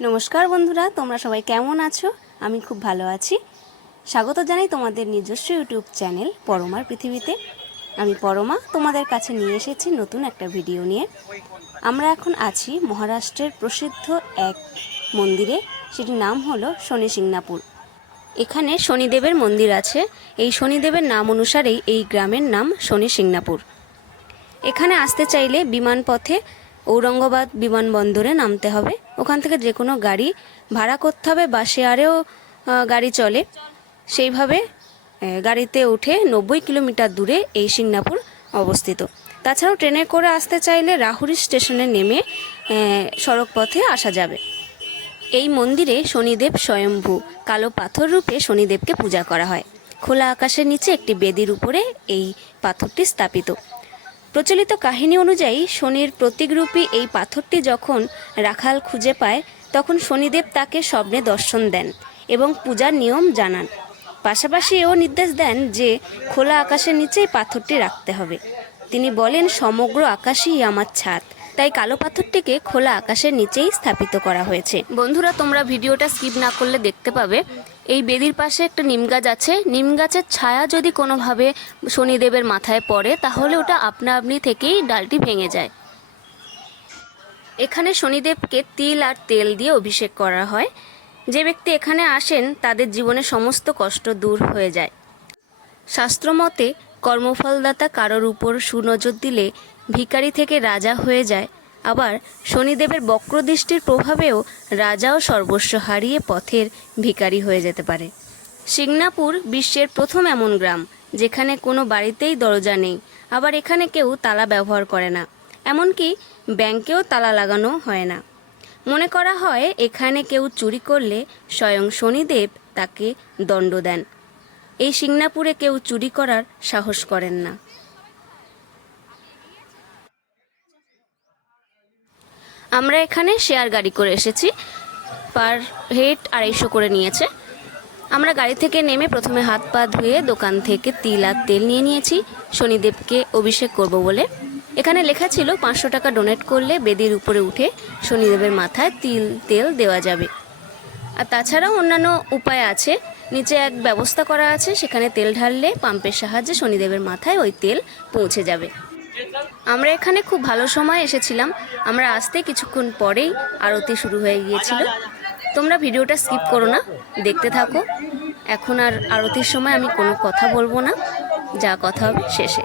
নমস্কার বন্ধুরা, তোমরা সবাই কেমন আছো? আমি খুব ভালো আছি। স্বাগত জানাই তোমাদের নিজস্ব ইউটিউব চ্যানেল পরমার পৃথিবীতে। আমি পরমা, তোমাদের কাছে নিয়ে এসেছি নতুন একটা ভিডিও নিয়ে। আমরা এখন আছি মহারাষ্ট্রের প্রসিদ্ধ এক মন্দিরে, সেটির নাম হলো শনি সিংনাপুর। এখানে শনিদেবের মন্দির আছে। এই শনিদেবের নাম অনুসারেই এই গ্রামের নাম শনি সিংনাপুর। এখানে আসতে চাইলে বিমানপথে ঔরঙ্গাবাদ বিমানবন্দরে নামতে হবে। ওখান থেকে যে কোনো গাড়ি ভাড়া করতে হবে, বা শেয়ারেও গাড়ি চলে। সেইভাবে গাড়িতে উঠে নব্বই কিলোমিটার দূরে এই সিংনাপুর অবস্থিত। তাছাড়াও ট্রেনে করে আসতে চাইলে রাহুরি স্টেশনে নেমে সড়ক পথে আসা যাবে। এই মন্দিরে শনিদেব স্বয়ম্ভু, কালো পাথর রূপে শনিদেবকে পূজা করা হয়। খোলা আকাশের নিচে একটি বেদির উপরে এই পাথরটি স্থাপিত। প্রচলিত কাহিনী অনুযায়ী শনির প্রতীকরূপী এই পাথরটি যখন রাখাল খুঁজে পায়, তখন শনিদেব তাকে স্বপ্নে দর্শন দেন এবং পূজার নিয়ম জানান। পাশাপাশি এও নির্দেশ দেন যে খোলা আকাশের নিচেই পাথরটি রাখতে হবে। তিনি বলেন, সমগ্র আকাশই আমার ছাদ। তাই কালো পাথরটিকে খোলা আকাশের নিচেই স্থাপিত করা হয়েছে। বন্ধুরা, তোমরা ভিডিওটা স্কিপ না করলে দেখতে পাবে। এই বেদির পাশে একটা নিম গাছ আছে। নিম গাছের ছায়া যদি কোনোভাবে শনিদেবের মাথায় পড়ে, তাহলে ওটা আপনা আপনি থেকেই ডালটি ভেঙে যায়। এখানে শনিদেবকে তিল আর তেল দিয়ে অভিষেক করা হয়। যে ব্যক্তি এখানে আসেন, তাদের জীবনে সমস্ত কষ্ট দূর হয়ে যায়। শাস্ত্রমতে কর্মফলদাতা কারোর উপর সুনজর দিলে ভিখারি থেকে রাজা হয়ে যায়। আবার শনিদেবের বক্রদৃষ্টির প্রভাবেও রাজাও সর্বস্ব হারিয়ে পথের ভিখারি হয়ে যেতে পারে। সিংনাপুর বিশ্বের প্রথম এমন গ্রাম, যেখানে কোনো বাড়িতেই দরজা নেই, আবার এখানে কেউ তালা ব্যবহার করে না, এমনকি ব্যাংকেও তালা লাগানো হয় না। মনে করা হয়, এখানে কেউ চুরি করলে স্বয়ং শনিদেব তাকে দণ্ড দেন। এই সিংনাপুরে কেউ চুরি করার সাহস করেন না। আমরা এখানে শেয়ার গাড়ি করে এসেছি। পার হেড আড়াইশো করে নিয়েছে। আমরা গাড়ি থেকে নেমে প্রথমে হাত পা ধুয়ে দোকান থেকে তিল আর তেল নিয়ে নিয়েছি। শনিদেবকে অভিষেক করব বলে। এখানে লেখা ছিল, পাঁচশো টাকা ডোনেট করলে বেদির উপরে উঠে শনিদেবের মাথায় তিল, তেল দেওয়া যাবে। আর তাছাড়াও অন্যান্য উপায় আছে। নিচে এক ব্যবস্থা করা আছে, সেখানে তেল ঢাললে পাম্পের সাহায্যে শনিদেবের মাথায় ওই তেল পৌঁছে যাবে। আমরা এখানে খুব ভালো সময় এসেছিলাম। আমরা আসতে কিছুক্ষণ পরেই আরতি শুরু হয়ে গিয়েছিল। তোমরা ভিডিওটা স্কিপ করো না, দেখতে থাকো। এখন আর আরতির সময় আমি কোনো কথা বলব না। যা কথা হবে শেষে।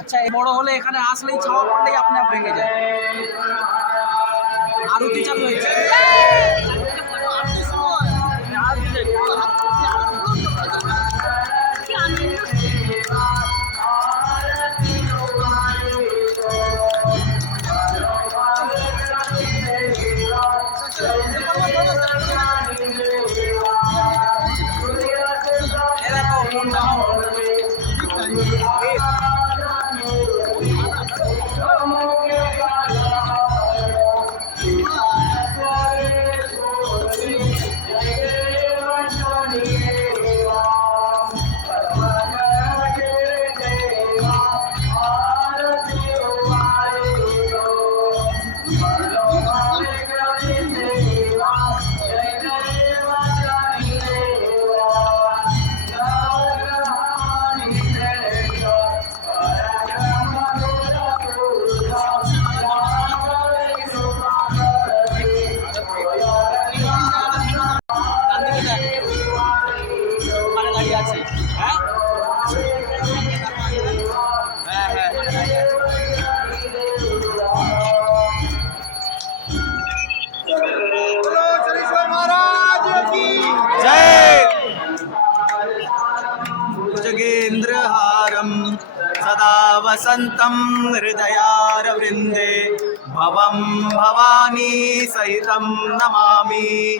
আচ্ছা এই বড় হলে এখানে আসলেই চাওয়া পড়লেই আপনি ভেঙে যায় আরতি চালু হয়েছে। वसन्तं हृदयारवृन्दे भवं भवानी सहितं नमामि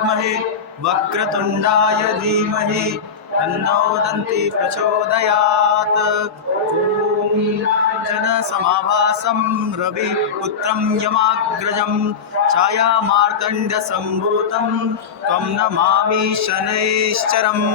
विद्महे वक्रतुण्डाय धीमहि तन्नो दन्ति प्रचोदयात्। ॐ जनसमाभासं रविपुत्रं यमाग्रजं छायामार्तण्डसम्भूतं त्वं नमामि शनैश्चरम्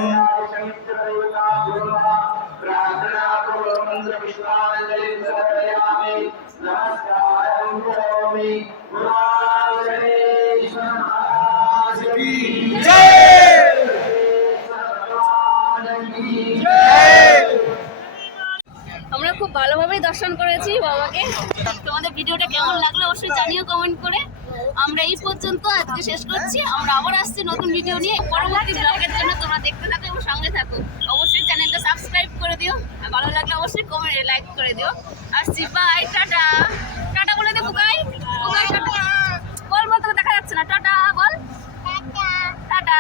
দর্শন করেছি বাবাকে। তোমাদের ভিডিওটা কেমন লাগল অবশ্যই জানিও কমেন্ট করে। আমরা এই পর্যন্ত আজকে শেষ করছি। আমরা আবার আসছি নতুন ভিডিও নিয়ে। পরবর্তী ব্লগের জন্য তোমরা দেখতে থাকো এবং সঙ্গে থাকো। অবশ্যই চ্যানেলটা সাবস্ক্রাইব করে দিও। আর ভালো লাগলে অবশ্যই কমেন্ট লাইক করে দিও। আসছি বাই টাটা। টাটা বলে দেবো গাই বল বল, তোকে দেখা যাচ্ছে না। টাটা, বল। টাটা।